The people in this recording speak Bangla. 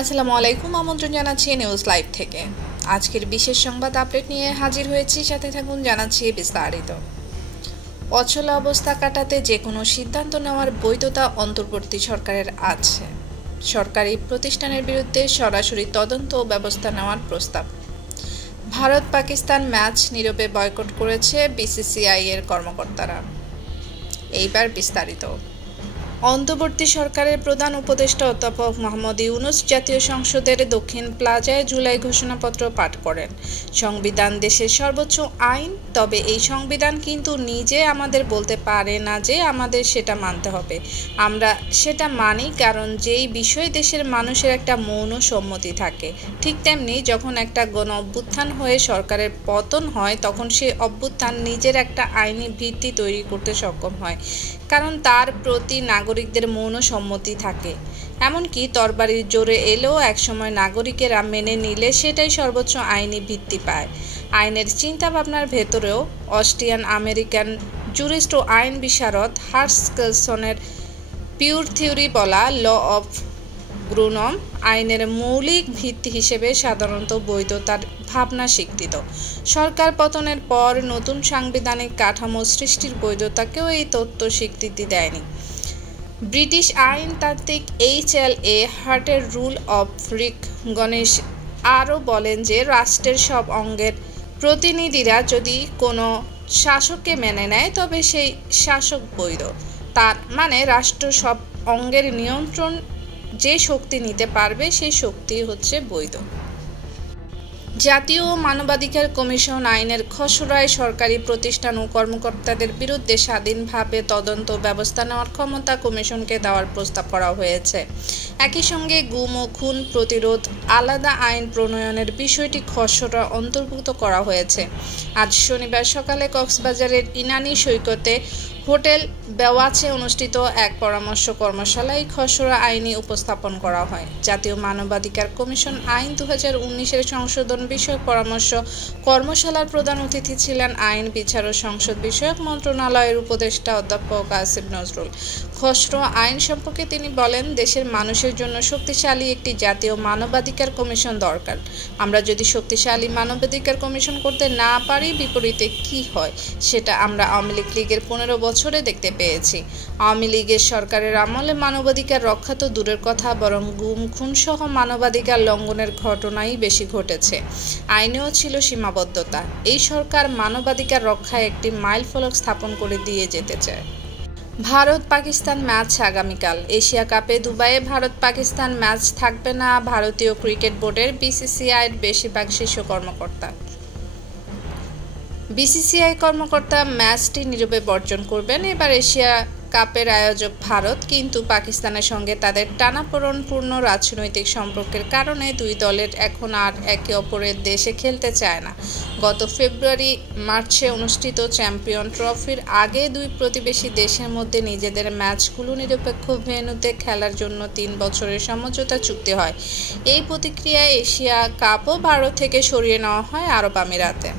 আসসালামু আলাইকুম, আমন্ত্রণ জানাচ্ছি নিউজ লাইভ থেকে। আজকের বিশেষ সংবাদ আপডেট নিয়ে হাজির হয়েছি, সাথে থাকুন, জানাচ্ছি বিস্তারিত। অচল অবস্থা কাটাতে যে কোনো সিদ্ধান্ত নেওয়ার বৈধতা অন্তর্বর্তী সরকারের আছে। সরকারি প্রতিষ্ঠানের বিরুদ্ধে সরাসরি তদন্ত ও ব্যবস্থা নেওয়ার প্রস্তাব। ভারত পাকিস্তান ম্যাচ নীরবে বয়কট করেছে বিসিসিআই এর কর্মকর্তারা। এইবার বিস্তারিত। অন্তর্বর্তী সরকারের প্রধান উপদেষ্টা অধ্যাপক মোহাম্মদ ইউনূস জাতীয় সংসদের দক্ষিণ প্লাজায় জুলাই ঘোষণাপত্র পাঠ করেন। সংবিধান দেশের সর্বোচ্চ আইন, তবে এই সংবিধান কিন্তু নিজে আমাদের বলতে পারে না যে আমাদের সেটা মানতে হবে। আমরা সেটা মানি কারণ যেই বিষয়ে দেশের মানুষের একটা মৌন সম্মতি থাকে। ঠিক তেমনি যখন একটা গণ অভ্যুত্থান হয়ে সরকারের পতন হয়, তখন সেই অভ্যুত্থান নিজের একটা আইনি ভিত্তি তৈরি করতে সক্ষম হয়, কারণ তার প্রতি নাগরিকদের মৌন সম্মতি থাকে। এমনকি তরবারির জোরে এলেও একসময় নাগরিকেরা মেনে নিলে সেটাই সর্বোচ্চ আইনি ভিত্তি পায়। আইনের চিন্তাভাবনার ভেতরেও অস্ট্রিয়ান আমেরিকান জুরিস্ট ও আইন বিশারদ হার্স কেলসনের পিওর থিওরি বলা ল অফ গ্রুনম আইনের মৌলিক ভিত্তি হিসেবে সাধারণত বৈধতার ভাবনা স্বীকৃত। সরকার পতনের পর নতুন সাংবিধানিক কাঠামো সৃষ্টির বৈধতাকেও এই তত্ত্ব স্বীকৃতি দেয়নি। ব্রিটিশ আইনতাত্ত্বিক এইচ.এল.এ. হার্টের রুল অফ রিক গণেশ আরও বলেন যে রাষ্ট্রের সব অঙ্গের প্রতিনিধিরা যদি কোনো শাসককে মেনে নেয় তবে সেই শাসক বৈধ। তার মানে রাষ্ট্র সব অঙ্গের নিয়ন্ত্রণ যে শক্তি নিতে পারবে সেই শক্তি হচ্ছে বৈধ। জাতীয় মানবাধিকার কমিশন আইনের খসড়ায় সরকারি প্রতিষ্ঠান ও কর্মকর্তাদের বিরুদ্ধে স্বাধীনভাবে তদন্ত ব্যবস্থা নেওয়ার ক্ষমতা কমিশনকে দেওয়ার প্রস্তাব করা হয়েছে। একই সঙ্গে গুম ও খুন প্রতিরোধ আলাদা আইন প্রণয়নের বিষয়টি খসড়া অন্তর্ভুক্ত করা হয়েছে। আজ শনিবার সকালে কক্সবাজারের ইনানী সৈকতে হোটেল বেওয়াচে অনুষ্ঠিত এক পরামর্শ কর্মশালায় খসড়া আইনি উপস্থাপন করা হয়। জাতীয় মানবাধিকার কমিশন আইন 2019-এর সংশোধন বিষয়ক পরামর্শ কর্মশালার প্রধান অতিথি ছিলেন আইন, বিচার ও সংসদ বিষয়ক মন্ত্রণালয়ের উপদেষ্টা অধ্যাপক আসিফ নজরুল। খসড়া আইন সম্পর্কে তিনি বলেন, দেশের মানুষের জন্য শক্তিশালী একটি জাতীয় মানবাধিকার কমিশন দরকার। আমরা যদি শক্তিশালী মানবাধিকার কমিশন করতে না পারি, বিপরীতে কি হয় সেটা আমরা আওয়ামী লীগের 15 বছরে দেখতে পেয়েছি। আওয়ামী লীগের সরকারের আমলে মানবাধিকার রক্ষা তো দূরের কথা, বরং গুম খুন সহ মানবাধিকার লঙ্ঘনের ঘটনাই বেশি ঘটেছে। আইনেও ছিল সীমাবদ্ধতা। এই সরকার মানবাধিকার রক্ষায় একটি মাইলফলক স্থাপন করে দিয়ে যেতে চায়। ভারত পাকিস্তান ম্যাচ আগামীকাল। এশিয়া কাপে দুবাইয়ে ভারত পাকিস্তান ম্যাচ থাকবে না ভারতীয় ক্রিকেট বোর্ডের বিসিসিআইয়ের বেশিরভাগ শীর্ষ কর্মকর্তা। বিসিসিআই কর্মকর্তা ম্যাচটি নীরবে বর্জন করবেন। এবার এশিয়া কাপের আয়োজক ভারত, কিন্তু পাকিস্তানের সঙ্গে তাদের টানাপোড়েনপূর্ণ রাজনৈতিক সম্পর্কের কারণে দুই দলের এখন আর একে অপরের দেশে খেলতে চায় না। গত ফেব্রুয়ারি-মার্চে অনুষ্ঠিত চ্যাম্পিয়ন ট্রফির আগে দুই প্রতিবেশী দেশের মধ্যে নিজেদের ম্যাচগুলো নিরপেক্ষ ভেন্যুতে খেলার জন্য 3 বছরের সমঝোতা চুক্তি হয়। এই প্রতিক্রিয়ায় এশিয়া কাপও ভারত থেকে সরিয়ে নেওয়া হয় আরব আমিরাতে।